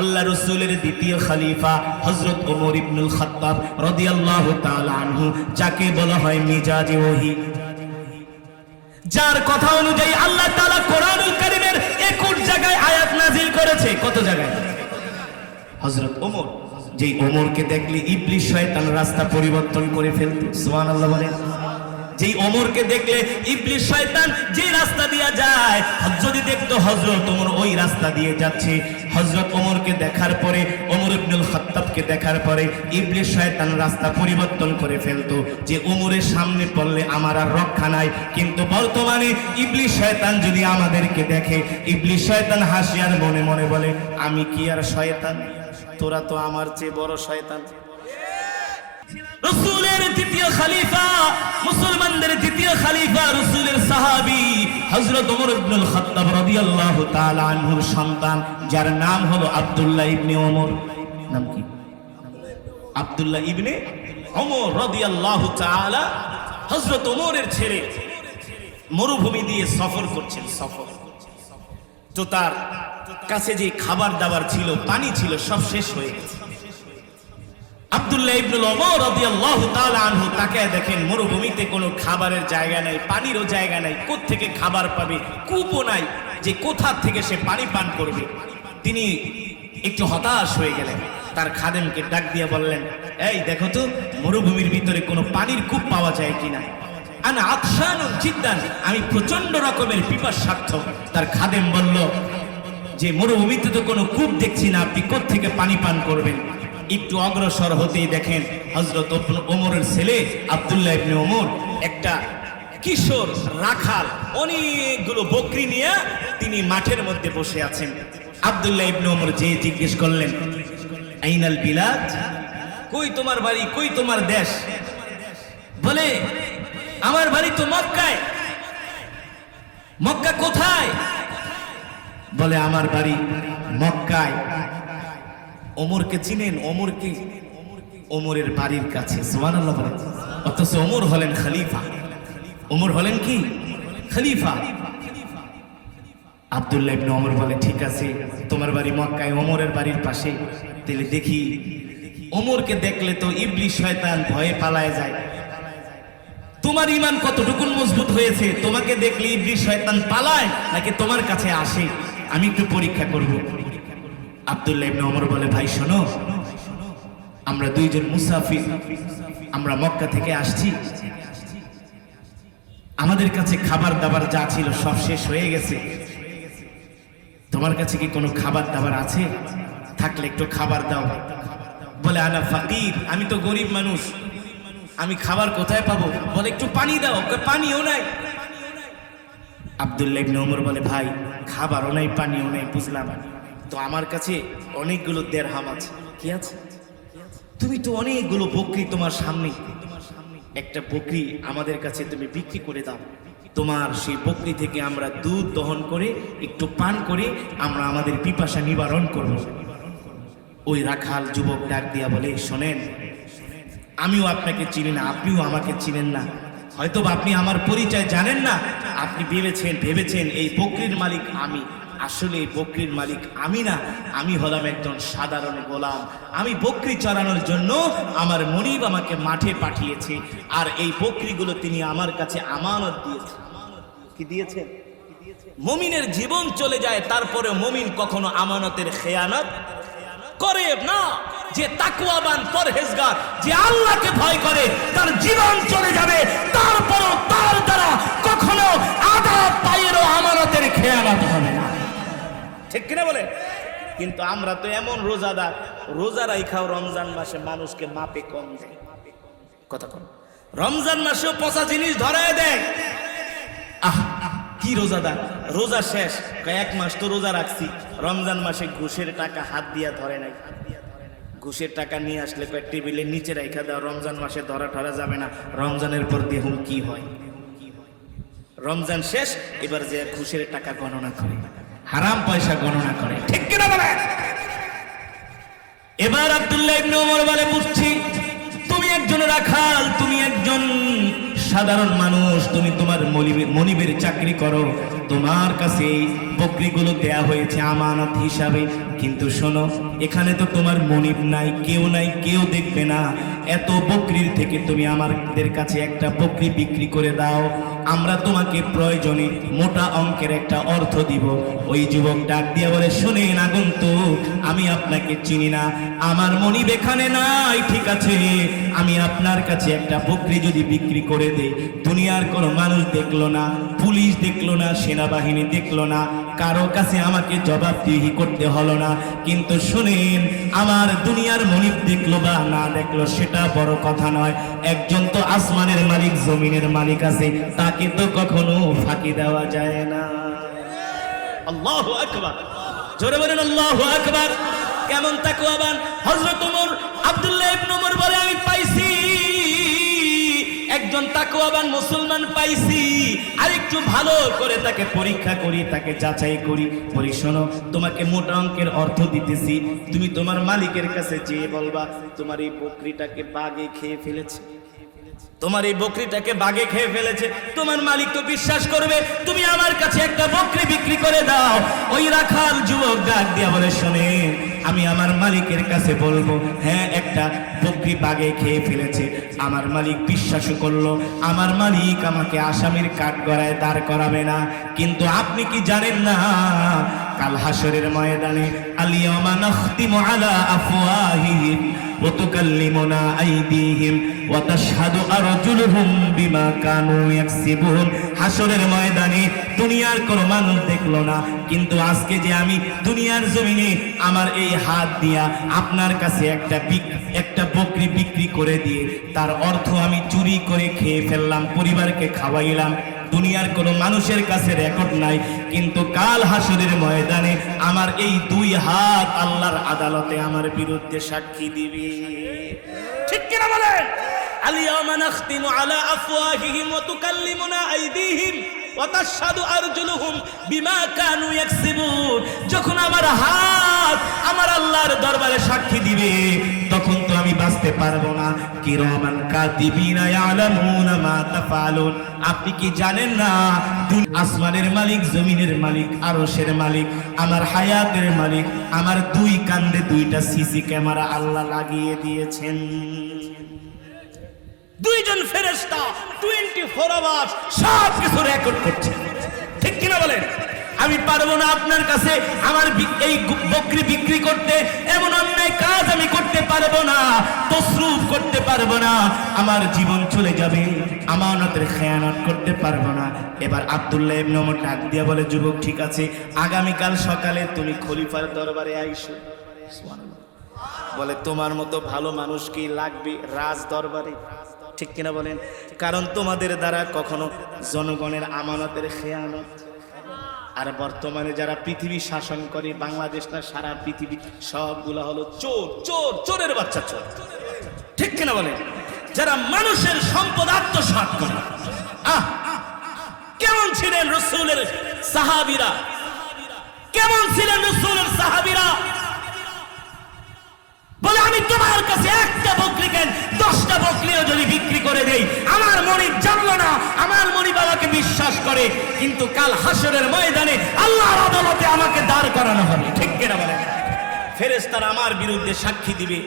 আল্লাহ রসুলের দ্বিতীয় খালিফা হজরত ওমর ইবনুল খাত্তাব রাদিয়াল্লাহু তাআলা আনহু, যাকে বলা হয় মিজাজে ওহি। যার কথা অনুযায়ী আল্লাহ তাআলা কোরআনুল কারীমের 21 জায়গায় আয়াত নাজিল করেছে। কত জায়গায়? হজরত ওমর, যেই ওমরকে দেখলে ইবলিশ শয়তান রাস্তা পরিবর্তন করে ফেলত। আল্লাহ বলেন। যেই ওমরকে দেখলে ইবলিশ শয়তান যে রাস্তা দিয়ে যায় যদি দেখতো হযরত ওমর ওই রাস্তা দিয়ে যাচ্ছে, হযরত ওমরকে দেখার পরে, ওমর ইবনুল খাত্তাবকে দেখার পরে ইবলিশ শয়তান রাস্তা পরিবর্তন করে ফেলতো, যে ওমরের সামনে পড়লে আমার আর রক্ষা নাই। কিন্তু বর্তমানে ইবলিশ শয়তান যদি আমাদেরকে দেখে ইবলিশ শয়তান হাসিয়ার মনে মনে বলে, আমি কি আর শয়তান? তোরা তো আমার চেয়ে বড় শয়তান। রসুলের দ্বিতীয় খালিফা, মুসলমানদের দ্বিতীয় খালিফা রসুলের সাহাবী হযরত ওমর ইবনুল খাত্তাব রাদিয়াল্লাহু তাআলা আনহুর সন্তান, যার নাম হলো আব্দুল্লাহ ইবনে ওমর। নাম কি? আব্দুল্লাহ ইবনে ওমর রাদিয়াল্লাহু তাআলা হযরত ওমরের ছেলে। মরুভূমি দিয়ে সফর করছেন, সফর। তো তার কাছে যে খাবার দাবার ছিল, পানি ছিল, সব শেষ হয়ে গেছে। আব্দুল্লাহ ইবনুল ওমর রাদিয়াল্লাহু তাআলা আনহু তাকে দেখেন, মরুভূমিতে কোনো খাবারের জায়গা নাই, পানিরও জায়গা নাই থেকে খাবার পাবে, কূপও নাই, যে কোথা থেকে সে পানি পান করবে? তিনি একটু হতাশ হয়ে গেলেন। তার খাদেমকে ডাক দিয়ে বললেন, এই দেখো তো, মরুভূমির ভিতরে কোনো পানির কূপ পাওয়া যায় কিনা? আনা আতশানুন জিদ্দান, আমি প্রচণ্ড রকমের পিপাসার্থ। তার খাদেম বলল, যে মরুভূমিতে তো কোনো কূপ দেখছি না, আপনি থেকে পানি পান করবেন? একটু অগ্রসর হতেই দেখেন হজরত ওমরের ছেলে আব্দুল্লাহ ইবনে ওমর একটা কিশোর রাখাল অনেকগুলো বকরি নিয়ে তিনি মাঠের মধ্যে বসে আছেন। আব্দুল্লাহ ইবনে ওমর যে জিজ্ঞেস করলেন, আইনাল বিলাদ? কই তোমার বাড়ি? কই তোমার দেশ? বলে, আমার বাড়ি তো মক্কায়। মক্কা কোথায়? বলে, আমার বাড়ি মক্কায়। ওমরকে চিনেন, ওমরকে ওমরের বাড়ির কাছে, সুবহানাল্লাহ বলেন। অথচ ওমর হলেন খলিফা। ওমর হলেন কি? খলিফা। আব্দুল্লাহ ইবনে ওমর বলে, ঠিক আছে, তোমার বাড়ি মক্কায়, ওমরের বাড়ির পাশে। তাহলে দেখি, ওমরকে দেখলে তো ইবলিশ শয়তান ভয়ে পালায় যায়। তোমার ইমান কতটুকুন মজবুত হয়েছে? তোমাকে দেখলে ইবলিশ শয়তান পালায় নাকি তোমার কাছে আসে? আমি একটু পরীক্ষা করব। আব্দুল্লাহ ইবনে ওমর বলে, ভাই, শোনো, আমরা দুইজন মুসাফির, আমরা মক্কা থেকে আসছি। আমাদের কাছে খাবার দাবার যা ছিল সব শেষ হয়ে গেছে। তোমার কাছে কি কোনো খাবার দাবার আছে? থাকলে একটু খাবার দাও। বলে, আনা ফাকির, আমি তো গরিব মানুষ। আমি খাবার কোথায় পাবো? বলে, একটু পানি দাও পানিও নাই। আব্দুল্লাহ ইবনে ওমর বলে, ভাই, খাবারও নাই, পানিও নাই, বুঝলাম। তো আমার কাছে অনেকগুলো দেড়হাম আছে। কি আছে? তুমি তো অনেকগুলো বকরি তোমার সামনে। একটা বকরি আমাদের কাছে তুমি বিক্রি করে দাও। তোমার সেই বকরি থেকে আমরা দুধ দহন করে, একটু পান করে আমরা আমাদের পিপাসা নিবারণ করব। ওই রাখাল যুবক ডাক দিয়া বলে, শোনেন, আমিও আপনাকে চিনি না, আপনিও আমাকে চিনেন না। হয়তো আপনি আমার পরিচয় জানেন না, আপনি ভেবেছেন ভেবেছেন এই বকরির মালিক আমি। আসলে এই বকরির মালিক আমি না। আমি হলাম একজন সাধারণ গোলাম। আমি বকরি চড়ানোর জন্য আমার মনিব আমাকে মাঠে পাঠিয়েছে। আর এই বকরিগুলো তিনি আমার কাছে আমানত দিয়েছে। কি দিয়েছে? মমিনের জীবন চলে যায় তারপরে মমিন কখনো আমানতের খেয়ানত করে না। যে তাকুয়াবান পরহেজগার যে আল্লাহকে ভয় করে তার জীবন চলে যাবে। তারপরও তার দ্বারা কখনো আধা পায়েরও আমানতের খেয়ানত হবে ঠিক কিনা বলে? কিন্তু আমরা তো এমন রোজাদার রোজা রাইখাও রমজান মাসে মানুষকে মাপে কম দেয়। কথা কম। রমজান মাসেও পচা জিনিস ধরায় দেয়। আহ, কি রোজাদার? রোজা শেষ। এক মাস তো রোজা রাখছি। রমজান মাসে ঘুষের টাকা হাত দিয়া ধরে নাই। ঘুষের টাকা নিয়ে আসলে কয়েক টেবিলের নিচে রেখা দাও, রমজান মাসে ধরা ঠরা যাবে না। রমজানের পর দেখুন কি হয়? রমজান শেষ, এবার যে ঘুষের টাকা গণনা করে। হারাম পয়সা গণনা করে। ঠিক কিনা বলে? এবার আব্দুল্লাহ ইবনে ওমর বলে, বুঝছি, তুমি একজন রাখাল, তুমি একজন সাধারণ মানুষ, তুমি তোমার মনিবের চাকরি করো, তোমার কাছে এই বকরিগুলো দেয়া হয়েছে আমানত হিসাবে। কিন্তু শোনো, এখানে তো তোমার মনিব নাই, কেউ নাই, কেউ দেখবে না। এত বকরির থেকে তুমি আমাদের কাছে একটা বকরি বিক্রি করে দাও। আমরা তোমাকে প্রয়োজনে মোটা অঙ্কের একটা অর্থ দিব। ওই যুবক ডাক দিয়ে বলে শোনেন আগন্তুক আমি আপনাকে চিনি না। আমার মনিব এখানে নাই, ঠিক আছে। আমি আপনার কাছে একটা বকরি যদি বিক্রি করে দেই, দুনিয়ার কোনো মানুষ দেখল না, পুলিশ দেখল না, সেনাবাহিনী দেখল না কারও কাছে আমাকে জবাবদিহি করতে হলো না। কিন্তু শুনেন, আমার দুনিয়ার মনিব দেখল বা না দেখল সেটা বড় কথা নয়। একজন তো আসমানের মালিক, জমিনের মালিক আছে, তাকে তো কখনো ফাঁকি দেওয়া যায় না। জোরে বলেন, আল্লাহু আকবার। কেমন তাকওয়াবান? হযরত ওমর, আব্দুল্লাহ ইবনে ওমর বলে, আমি পাইছি একজন তাকওয়াবান মুসলমান পাইছি। আর একটু ভালো করে তাকে পরীক্ষা করি, তাকে যাচাই করি। বলি, শোনো, তোমাকে মোটা অঙ্কের অর্থ দিতেছি। তুমি তোমার মালিকের কাছে যেয়ে বলবা, তোমার এই বকরিটাকে বাগে খেয়ে ফেলেছে। তোমার এই বকরিটাকে বাগে খেয়ে ফেলেছে। তোমার মালিক তো বিশ্বাস করবে, তুমি আমার কাছে একটা বকরি বিক্রি করে দাও। ওই রাখাল যুবক ডাক দিয়া বলে শোনে আমি আমার মালিকের কাছে বলব হ্যাঁ একটা বকরি বাগে খেয়ে ফেলেছে। আমার মালিক বিশ্বাস করল, আমার মালিক আমাকে আসামির কাঠ গড়ায় দাঁড় করাবে না। কিন্তু আপনি কি জানেন না, কাল হাসরের ময়দানে আলিয়া আলা وتكلمنا أيديهم وتشهد أرجلهم بما كانوا يكسبون হাসরের ময়দানে দুনিয়ার কোন মানুষ দেখলো না কিন্তু আজকে যে আমি দুনিয়ার জমিনে আমার এই হাত দিয়া আপনার কাছে একটা বিক- একটা বকরি বিক্রি করে দিয়ে তার অর্থ আমি চুরি করে খেয়ে ফেললাম পরিবারকে খাওয়াইলাম দুনিয়ার কোনো মানুষের কাছে রেকর্ড নাই, কিন্তু কাল হাসরের ময়দানে আমার এই দুই হাত আল্লাহর আদালতে আমার বিরুদ্ধে সাক্ষী দিবে। ঠিক কিনা বলেন? আলা আফওয়াহিহিম ওয়া তুকাল্লিমুনা আইদিহিম ওয়া তাশহাদু আরজুলুহুম বিমা কানু ইয়াকসিবুন। যখন আমার হাত আমার আল্লাহর দরবারে সাক্ষী দিবে তখন তো আমি বাঁচতে পারব না। কিরামান কাতিবিনা ইয়ালামুনা মা তাফালুন। আপনি কি জানেন না? আসমানের মালিক, জমিনের মালিক, আরশের মালিক, আমার হায়াতের মালিক, আমার দুই কান্দে দুইটা সিসি ক্যামেরা আল্লাহ লাগিয়ে দিয়েছেন। দুইজন ফেরেশতা 24 আওয়ার্স সব কিছু রেকর্ড করছে। ঠিক কিনা বলেন? আমি পারব না আপনার কাছে আমার এই বকরি বিক্রি করতে, এমন না তসরুপ করতে পারব না। আমার জীবন চলে যাবে, আমানতের খেয়ানত করতে পারব না। এবার আব্দুল্লাহ ইবনে ওমর ডাক দিয়া বলে, যুবক, ঠিক আছে, আগামীকাল সকালে তুমি খলিফার দরবারে আইসো। বলে, তোমার মতো ভালো মানুষ কি লাগবে রাজ দরবারে? ঠিক কিনা বলেন? কারণ তোমাদের দ্বারা কখনো জনগণের আমানতের খেয়ানত আর বর্তমানে যারা পৃথিবী শাসন করে, বাংলাদেশ না, সারা পৃথিবী, সবগুলো হলো চোর চোর, চোরের বাচ্চা চোর। ঠিক কিনা বলে? যারা মানুষের সম্পদ আত্মসাত করে। আহ, কেমন ছিলেন রসুলের সাহাবিরা? কেমন ছিলেন রসুলের সাহাবিরা? বলে, আমি তোমার কাছে একটা বকরি কেন? দশটা বকরিও যদি বিক্রি করে দেই, আমার মনি জানলো না, আমার মনি বাবাকে বিশ্বাস করে। কিন্তু কাল হাসরের ময়দানে আল্লাহর আদালতে আমাকে দাঁড় করানো হবে। ঠিক কিনা বলে? ফেরেস্তারা আমার বিরুদ্ধে সাক্ষী দিবে।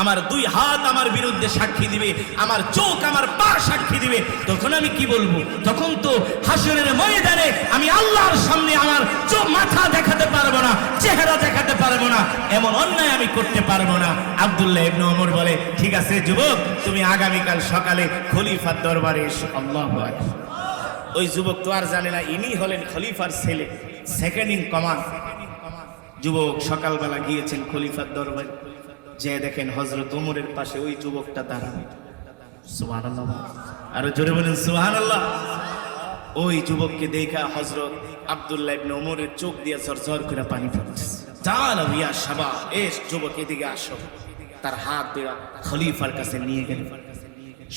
আমার দুই হাত আমার বিরুদ্ধে সাক্ষী দিবে, আমার চোখ আমার পা সাক্ষী দিবে। তখন আমি কি বলব? তখন তো হাসরের ময়দানে আমি আল্লাহর সামনে আমার চোখ, মাথা দেখাতে পারব না, চেহারা দেখাতে পারব না, এমন অন্যায় আমি করতে পারব না। আব্দুল্লাহ ইবনে ওমর বলে, ঠিক আছে যুবক, তুমি আগামীকাল সকালে খলিফার দরবারে এসো। আল্লাহু ওই যুবক তো আর জানে না, ইনি হলেন খলিফার ছেলে সেকেন্ড ইন কমান্ড যুবক সকালবেলা গিয়েছেন খলিফার দরবারে। যে দেখেন হজরত ওমরের পাশে ওই যুবকটা দাঁড়ানো সুবহানাল্লাহ। আরও জোরে বলেন, সুবহানাল্লাহ। ওই যুবককে দেখা হজরত আব্দুল্লাহ ইবনে চোখ দিয়ে ঝরঝর করে পানি পড়ছে। চাল ইয়া শাবা এস যুবক এদিকে আসো। তার হাত দেওয়া খলিফার কাছে নিয়ে গেলেন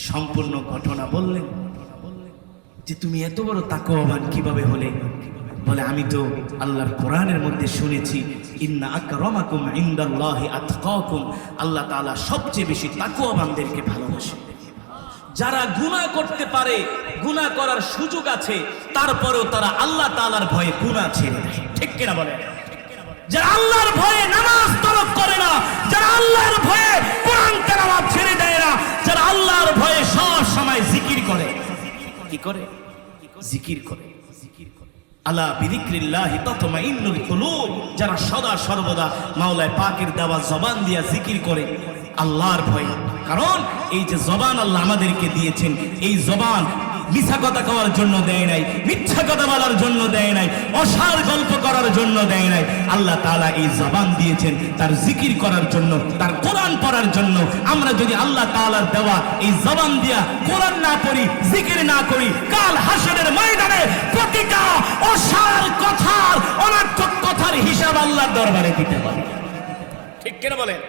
সম্পূর্ণ ঘটনা বললেন যে, তুমি এত বড় তাকওয়াবান কীভাবে হলে? বলে, আমি তো আল্লাহর কোরআনের মধ্যে শুনেছি, ইন্না আকরামাকুম ইনদাল্লাহি আতকাকুম আল্লাহ তাআলা সবচেয়ে বেশি তাকওয়াবানদেরকে ভালোবাসে। যারা গুনাহ করতে পারে, গুনাহ করার সুযোগ আছে, তারপরেও তারা আল্লাহ তাআলার ভয়ে গুনাহ ছেড়ে দেয়। ঠিক কিনা বলে যারা আল্লাহর ভয়ে নামাজ তলব করে না, যারা আল্লাহর ভয়ে কোরআন তেলাওয়াত ছেড়ে দেয় না, যারা আল্লাহর ভয়ে সব সময় জিকির করে, কি করে? জিকির করে। আলা বিদিক্রিল্লাহি তাতমাইন্নুল কুলুব, যারা সদা সর্বদা মাওলায় পাকের দেওয়া জবান দিয়া জিকির করে আল্লাহর ভয়। কারণ এই যে জবান আল্লাহ আমাদেরকে দিয়েছেন, এই জবান মিথ্যা কথা কওয়ার জন্য দেয় নাই, মিথ্যা কথা বলার জন্য দেয় নাই, অসার গল্প করার জন্য দেয় নাই। আল্লাহ তাআলা এই জবান দিয়েছেন তার জিকির করার জন্য, তার কোরআন পড়ার জন্য। আমরা যদি আল্লাহ তাআলার দেওয়া এই জবান দিয়া কোরআন না পড়ি, জিকির না করি, কাল হাসরের ময়দানে প্রতিটা অসার কথার, অনার্থক কথার হিসাব আল্লাহর দরবারে দিতে পারে ঠিক কেন বলেন?